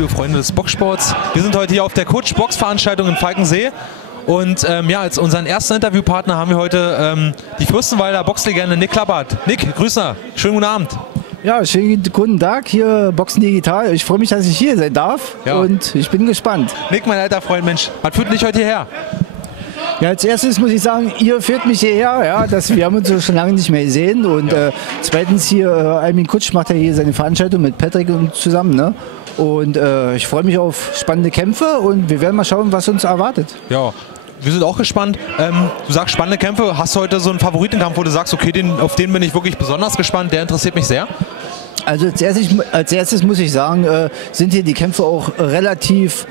liebe Freunde des Boxsports. Wir sind heute hier auf der Kutsch Boxveranstaltung in Falkensee. Und ja, als unseren ersten Interviewpartner haben wir heute die Fürstenwalder Boxlegende Nick Klappert. Nick, grüße, schönen guten Abend. Ja, schönen guten Tag, hier Boxen Digital. Ich freue mich, dass ich hier sein darf, ja. Und ich bin gespannt. Nick, mein alter Freund, Mensch, was führt dich heute hierher? Ja, als erstes muss ich sagen, ihr führt mich hierher. Ja, wir haben uns so schon lange nicht mehr gesehen. Und ja. Zweitens hier, Almin Kutsch macht ja hier seine Veranstaltung mit Patrick und zusammen. Ne? Und ich freue mich auf spannende Kämpfe und wir werden mal schauen, was uns erwartet. Ja. Wir sind auch gespannt. Du sagst spannende Kämpfe. Hast du heute so einen Favoritenkampf, wo du sagst, okay, auf den bin ich wirklich besonders gespannt, der interessiert mich sehr? Also als erstes muss ich sagen, sind hier die Kämpfe auch relativ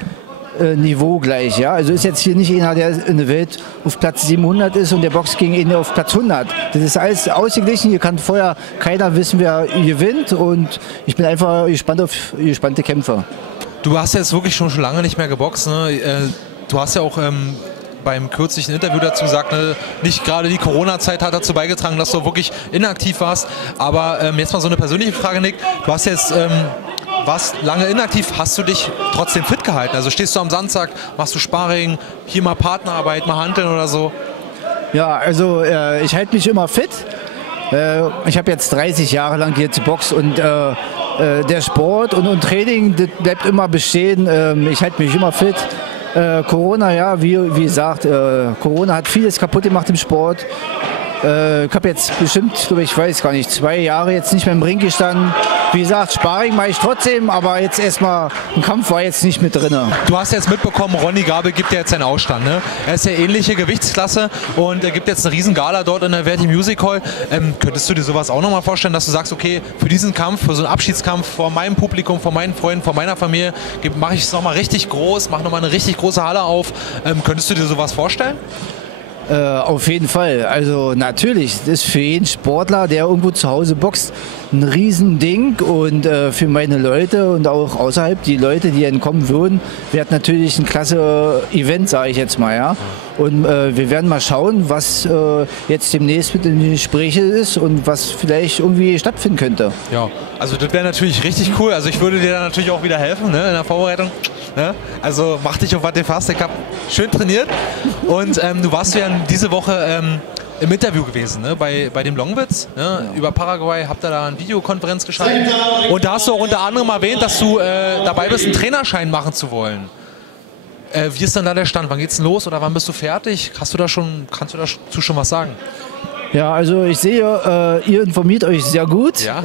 niveaugleich. Ja? Also ist jetzt hier nicht einer, der in der Welt auf Platz 700 ist und der boxt gegen einen auf Platz 100. Das ist alles ausgeglichen. Hier kann vorher keiner wissen, wer gewinnt. Und ich bin einfach gespannt auf gespannte Kämpfe. Du hast jetzt wirklich schon lange nicht mehr geboxt. Ne? Du hast ja auch beim kürzlichen Interview dazu gesagt, ne, nicht gerade die Corona-Zeit hat dazu beigetragen, dass du wirklich inaktiv warst. Aber jetzt mal so eine persönliche Frage, Nick. Du hast jetzt warst lange inaktiv, hast du dich trotzdem fit gehalten? Also stehst du am Samstag, machst du Sparring, hier mal Partnerarbeit, mal Hanteln oder so? Ja, also ich halte mich immer fit. Ich habe jetzt 30 Jahre lang hier geboxt und der Sport und Training, das bleibt immer bestehen. Ich halte mich immer fit. Corona, ja, wie gesagt, Corona hat vieles kaputt gemacht im Sport. Ich habe jetzt bestimmt, ich weiß gar nicht, 2 Jahre jetzt nicht mehr im Ring gestanden. Wie gesagt, Sparring mache ich trotzdem, aber jetzt erstmal, ein Kampf war jetzt nicht mit drin. Du hast jetzt mitbekommen, Ronny Gabel gibt ja jetzt seinen Ausstand. Ne? Er ist ja ähnliche Gewichtsklasse und er gibt jetzt eine Riesengala dort in der Verdi Music Hall. Könntest du dir sowas auch nochmal vorstellen, dass du sagst, okay, für diesen Kampf, für so einen Abschiedskampf vor meinem Publikum, vor meinen Freunden, vor meiner Familie, mache ich es nochmal richtig groß, mache nochmal eine richtig große Halle auf. Könntest du dir sowas vorstellen? Auf jeden Fall. Also natürlich, das ist für jeden Sportler, der irgendwo zu Hause boxt, ein Riesending. Und für meine Leute und auch außerhalb, die Leute, die entkommen würden, wäre natürlich ein klasse Event, sage ich jetzt mal. Ja? Und wir werden mal schauen, was jetzt demnächst mit den Gesprächen ist und was vielleicht irgendwie stattfinden könnte. Ja, also das wäre natürlich richtig cool. Also ich würde dir da natürlich auch wieder helfen, ne, in der Vorbereitung. Ne? Also mach dich auf was du fast. Ich habe schön trainiert und du warst ja diese Woche im Interview gewesen, ne? bei dem Longwitz, ne? Ja. Über Paraguay, habt ihr da eine Videokonferenz geschaltet und da hast du auch unter anderem erwähnt, dass du dabei bist, einen Trainerschein machen zu wollen. Wie ist denn da der Stand? Wann geht's denn los oder wann bist du fertig? Kannst du dazu schon was sagen? Ja, also ich sehe, ihr informiert euch sehr gut, ja,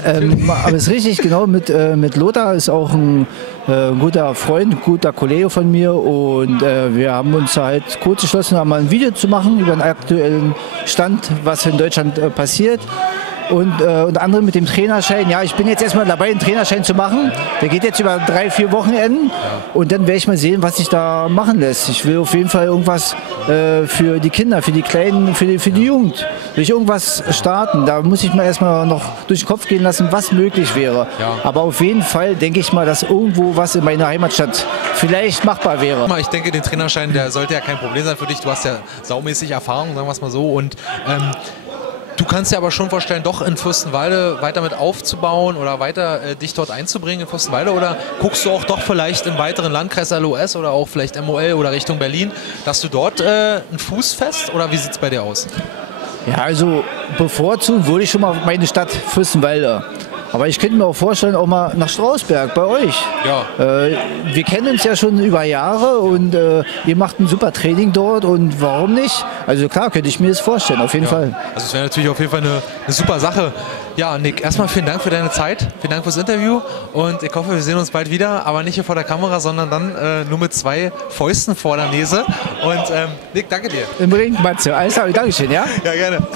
aber es ist richtig, genau, mit Lothar ist auch ein guter Freund, ein guter Kollege von mir und wir haben uns halt kurz entschlossen, mal ein Video zu machen über den aktuellen Stand, was in Deutschland passiert. Und unter anderem mit dem Trainerschein. Ja, ich bin jetzt erstmal dabei, einen Trainerschein zu machen. Der geht jetzt über 3-4 Wochenenden. Und dann werde ich mal sehen, was sich da machen lässt. Ich will auf jeden Fall irgendwas für die Kinder, für die Kleinen, für die Jugend. Will ich irgendwas starten. Da muss ich mir erstmal noch durch den Kopf gehen lassen, was möglich wäre. Ja. Aber auf jeden Fall denke ich mal, dass irgendwo was in meiner Heimatstadt vielleicht machbar wäre. Ich denke, den Trainerschein, der sollte ja kein Problem sein für dich. Du hast ja saumäßig Erfahrung, sagen wir es mal so. Und du kannst dir aber schon vorstellen, doch in Fürstenwalde weiter mit aufzubauen oder weiter dich dort einzubringen in Fürstenwalde, oder guckst du auch doch vielleicht im weiteren Landkreis LOS oder auch vielleicht MOL oder Richtung Berlin, dass du dort einen Fuß fest, oder wie sieht es bei dir aus? Ja, also bevorzugen würde ich schon mal meine Stadt Fürstenwalde. Aber ich könnte mir auch vorstellen, auch mal nach Strausberg bei euch. Ja. Wir kennen uns ja schon über Jahre und ihr macht ein super Training dort und warum nicht? Also klar, könnte ich mir das vorstellen, auf jeden Fall. Also es wäre natürlich auf jeden Fall eine super Sache. Ja, Nick, erstmal vielen Dank für deine Zeit, vielen Dank fürs Interview und ich hoffe, wir sehen uns bald wieder, aber nicht hier vor der Kamera, sondern dann nur mit 2 Fäusten vor der Nase. Und Nick, danke dir. Im Ring, Matze. Alles klar, Dankeschön, ja? Ja, gerne.